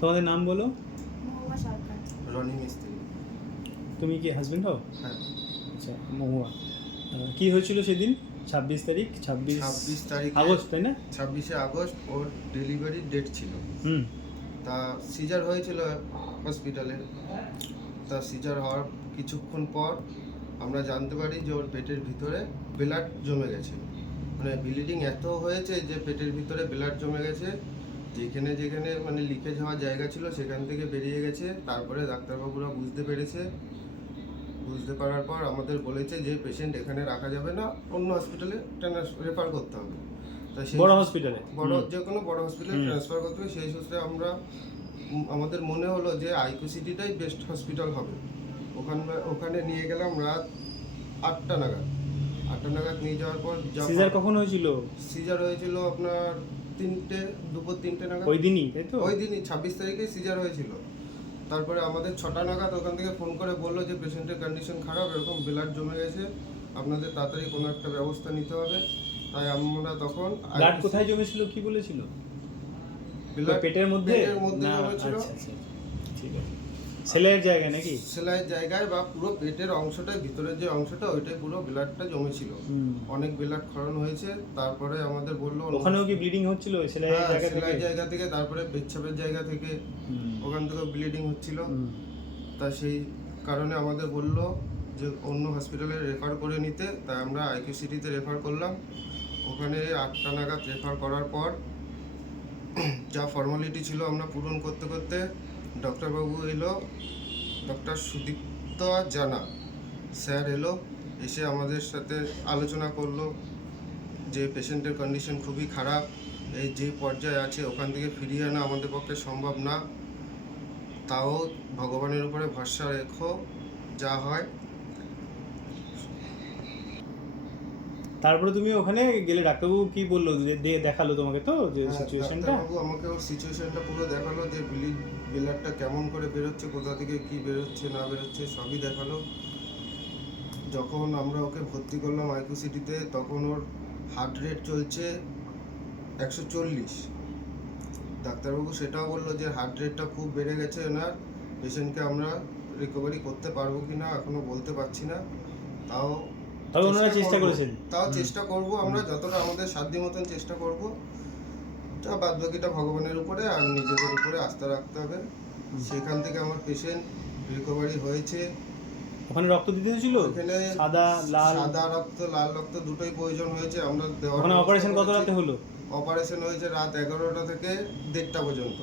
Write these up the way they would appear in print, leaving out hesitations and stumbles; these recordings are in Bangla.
তোমাদের নাম বলো। মহুয়া সরকার। রনি মিস্ত্রি। তুমি কি হাজবেন্ড হও? হ্যাঁ। আচ্ছা, মহুয়া। কি হয়েছিল সেদিন? 26 তারিখ, 26 তারিখে আগস্ট, তাই না? 26শে আগস্ট ওর ডেলিভারি ডেট ছিল। হুম। তা সিজার হয়েছিল হসপিটালে। তা সিজার হওয়ার কিছুক্ষণ পর আমরা জানতে পারি যে ওর পেটের ভিতরে ব্লাড জমে গেছে। মানে ব্লিডিং এত হয়েছে যে পেটের ভিতরে ব্লাড জমে গেছে, যেখানে যেখানে মানে লিকেজ হওয়ার জায়গা ছিল সেখান থেকে বেরিয়ে গেছে। তারপরে ডাক্তারবাবুরা বুঝতে পারার পর আমাদের বলেছে যে পেশেন্ট এখানে রাখা যাবে না, অন্য হসপিটালে রেফার করতে হবে। তা সেই বড় হসপিটালে, যে কোনো বড় হসপিটালে ট্রান্সফার করতে হবে। সেই সূত্রে আমাদের মনে হলো যে আইকিউসিটিটাই বেস্ট হসপিটাল হবে। ওখানে নিয়ে গেলাম রাত 8টা নাগাদ। 8টা নাগাদ নিয়ে যাওয়ার পর সিজার কখন হয়েছিল? সিজার হয়েছিল আপনার দুপুর 3টে নাগাদ। ওই দিনই, তাই তো? ওই দিনই 26 তারিখে সিজার হয়েছিল। তারপরে আমাদের 6টা নাগাদ ওখান থেকে ফোন করে বললো যে পেশেন্টের কন্ডিশন খারাপ, এরকম ব্লাড জমে গেছে, আপনাদের তাড়াতাড়ি কোনো একটা ব্যবস্থা নিতে হবে। তাই আমরা তখন ব্লাড কোথায় জমেছিল কি বলেছিল? পেটের মধ্যে জমেছিল। আচ্ছা, ঠিক আছে। সেলাইয়ের জায়গায় নাকি? সেলাইয়ের জায়গায় বা পুরো পেটের অংশটাই, ভিতরের যে অংশটা ওইটাই পুরো ব্লাডটা জমেছিল। অনেক ব্লাড ক্ষরণ হয়েছে। তারপরে আমাদের বললো ওখানেও কি ব্লিডিং হচ্ছিল সেলাইয়ের জায়গা থেকে, তারপরে পেচ্ছাপের জায়গা থেকে, ওখান থেকে ব্লিডিং হচ্ছিল। তা সেই কারণে আমাদের বললো যে অন্য হসপিটালে রেফার করে নিতে। তাই আমরা আইকিউসিটিতে রেফার করলাম। ওখানে 8টা নাগাদ রেফার করার পর যা ফর্মালিটি ছিল আমরা পূরণ করতে করতে ডক্টরবাবু এলো, ডক্টর সুদীপ্ত জানা স্যার এলো। এসে আমাদের সাথে আলোচনা করলো যে পেশেন্টের কন্ডিশন খুবই খারাপ, এই যে পর্যায়ে আছে ওখান থেকে ফিরিয়ে আনা আমাদের পক্ষে সম্ভব না, তাও ভগবানের উপরে ভরসা রেখো, যা হয়। তারপরে তুমি ওখানে গেলে ডাক্তারবাবু কি বললো? দেখালো তোমাকে তো যে সিচুয়েশনটা? ডাক্তারবাবু আমাকে ওর সিচুয়েশনটা পুরো দেখালো, যে ব্লাডটা কেমন করে বেরোচ্ছে, কোথা থেকে কি বেরোচ্ছে না বেরোচ্ছে সবই দেখালো। যখন আমরা ওকে ভর্তি করলাম আইকিউসিটিতে তখন ওর হার্ট রেট চলছে 140। ডাক্তারবাবু সেটাও বললো যে হার্ট রেটটা খুব বেড়ে গেছে ওনার, পেশেন্টকে আমরা রিকভারি করতে পারবো কি না এখনও বলতে পারছি না। তাও চেষ্টা করব আমরা, যতটা আমাদের সাধ্য মতন চেষ্টা করব। তা বাদ বাকিটা ভগবানের উপরে আর নিজেদের উপরে আস্থা রাখতে হবে। সেখান থেকে আমার পেশেন্ট রিকভারি হয়েছে। ওখানে রক্ত দিতে হয়েছিল? এখানে সাদা রক্ত, লাল রক্ত দুটোই প্রয়োজন হয়েছে। আমরা ওখানে অপারেশন কত রাতে হলো? অপারেশন হয়েছে রাত 11টা থেকে 1:30 পর্যন্ত।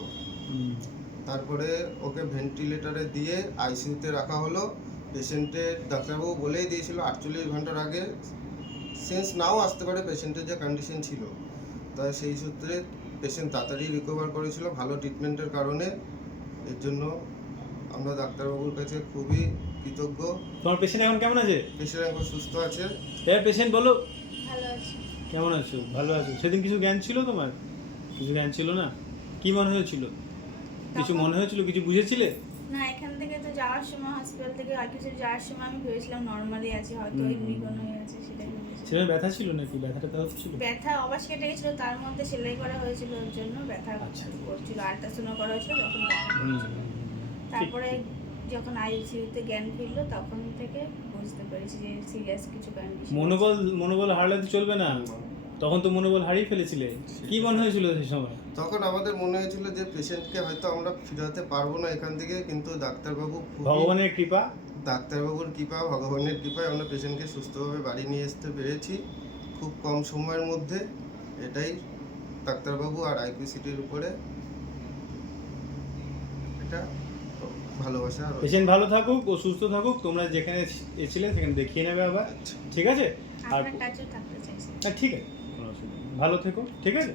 তারপরে ওকে ভেন্টিলেটরে দিয়ে আইসিইউতে রাখা হলো। পেশেন্টের ডাক্তারবাবু বলেই দিয়েছিল 48 ঘন্টার আগে সেন্স নাও আসতে পারে পেশেন্টের যে কন্ডিশন ছিল। তাই সেই সূত্রে পেশেন্ট তাড়াতাড়ি রিকভার করেছিল ভালো ট্রিটমেন্টের কারণে। এর জন্য আমরা ডাক্তারবাবুর কাছে খুবই কৃতজ্ঞ। তোমার পেশেন্ট এখন কেমন আছে? পেশেন্ট এখন সুস্থ আছে। পেশেন্ট বলো। ভালো আছি। কেমন আছো? ভালো আছো? সেদিন কিছু জ্ঞান ছিল তোমার? কিছু জ্ঞান ছিল না? কি মনে হয়েছিল? কিছু মনে হয়েছিল? কিছু বুঝেছিলে? না, এখান থেকে তো যাওয়ার সময় হসপিটাল থেকে আইকিউসিটি যাওয়ার সময় আমি ভেবেছিলাম নর্মালি আছে, হয়তো এমনি কোনো আছে সেটাই ভেবেছিলাম। সেটা ব্যথা ছিল নাকি? ব্যথাটা তো হচ্ছিল? ব্যথা অবাস কেটে গেছিল, তার মধ্যে সেলাই করা হয়েছিল, ওর জন্য ব্যথা করছিল। আল্ট্রাসাউন্ড করা হয়েছিল যখন ব্যথা করছিল। তারপরে যখন আইসিইউতে জ্ঞান ফিরলো তখন থেকে বুঝতে পেরেছি যে সিরিয়াস কিছু কন্ডিশন। মনোবল হারালে তো চলবে না। তখন তো মনোবল হারিয়ে ফেলেছিলে। কি মনে হয়েছিল সেই সময়? তখন আমাদের মনে হয়েছিল যে পেশেন্টকে হয়তো আমরা ফিরাতে পারবো না এখান থেকে, কিন্তু ভগবানের কৃপা, ডাক্তারবাবুর কৃপা, ভগবানের কৃপায় আমরা পেশেন্টকে সুস্থভাবে বাড়ি নিয়ে আসতে পেরেছি খুব কম সময়ের মধ্যে। এটাই ডাক্তারবাবু আর আইকিউসিটির উপরে এটা ভালোবাসা। পেশেন্ট ভালো থাকুক ও সুস্থ থাকুক, তোমরা যেখানে এসেছিলে সেখানে দেখিয়ে নেবে আবার। ঠিক আছে? আপনার কাছেও থাকতে চাইছি। ঠিক আছে, ভালো থেকো। ঠিক আছে।